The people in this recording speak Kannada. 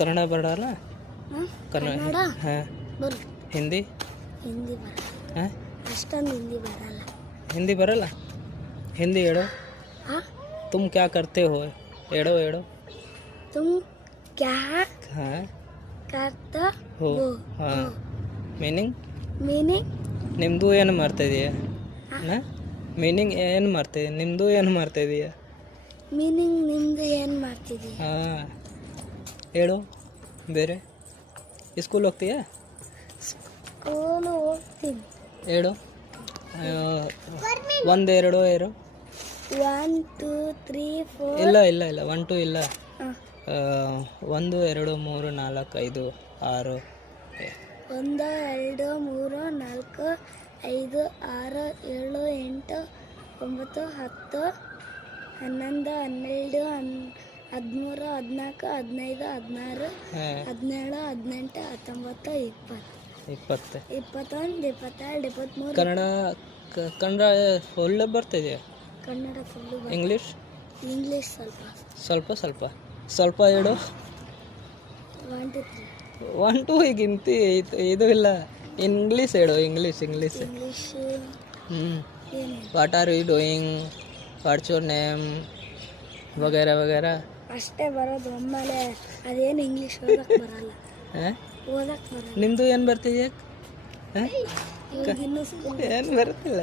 ಕನ್ನಡ ಬರಲ್ಲ? ಹಾಂ ಕನ್ನಡ ಕನ್ನಡ ಹಾಂ. ಬರು ಹಿಂದಿ ಹಿಂದಿ ಬರಲ್ಲ, ಹಾಂ? ಅಷ್ಟೊಂದು ಹಿಂದಿ ಬರಲ್ಲ. हिंदी बरला? हिंदी एड़ो. हाँ तुम क्या करते हो? एड़ो एड़ो. तुम क्या हाँ करता हो. हो? हाँ. ಮೀನಿಂಗ್ ಮೀನಿಂಗ್ ನಿಮ್ಮದು ಏನು ಮಾಡ್ತಾ ಇದೀಯಾ? ಹಾಂ ಹಾಂ ಮೀನಿಂಗ್ ಏನು ಮಾಡ್ತಾ ನಿಮ್ಮದು ಏನು ಮಾಡ್ತಾ ಇದೀಯಾ? ಮೀನಿಂಗ್ ನಿಮ್ದು ಏನು ಮಾಡ್ತಿದ್ದೀಯ? ಹಾಂ ಹೇಳು ಬೇರೆ. ಸ್ಕೂಲ್ ಹೋಗ್ತೀಯಾ? ಸ್ಕೂಲು ಹೋಗ್ತೀನಿ. ಹೇಳು. ಒಂದು ಎರಡು ಏರು. 1 2 3 4 ಇಲ್ಲ ಇಲ್ಲ ಇಲ್ಲ 1 2 ಇಲ್ಲ. ಹಾಂ 1 2 3 4 5 6 1 2 3 4 5 6 7 8 9 10 11 12 13 14 15 16 17 18 19 20 20 21 22 23. ಕನ್ನಡ ಕನ್ನಡ ಒಳ್ಳೆ ಬರ್ತಿದೆಯಾ? ಕನ್ನಡ ಫುಲ್ಲು ಇಂಗ್ಲೀಷ್ ಇಂಗ್ಲೀಷ್ ಸ್ವಲ್ಪ ಸ್ವಲ್ಪ ಸ್ವಲ್ಪ ಸ್ವಲ್ಪ ಹೇಳು. 1 2 3 1 2 ಈಗ ಇದು ಇಲ್ಲ. ಇಂಗ್ಲೀಷ್ ಹೇಳು. ಇಂಗ್ಲೀಷ್ ಇಂಗ್ಲೀಷ್ ಹ್ಞೂ. ಏನೇನು what are you doing, what's your name ವಗೇರಾ ವಗೇರಾ ಅಷ್ಟೇ ಬರೋದು. ಒಮ್ಮೆಲೆ ಅದೇನು ಇಂಗ್ಲೀಷ್ ಓದಕ್ಕೆ ಬರಲ್ಲ, ಹಾಂ. ಓದಕ್ಕೆ ಬರಲ್ಲ. ನಿಮ್ಮದು ಏನು ಬರ್ತಿದೆಯಾ? ಹಾಂ ಇವಾಗ ಇನ್ನೂ ಸ್ಕೂಲ್ ಏನು ಬರುತ್ತಿಲ್ಲ.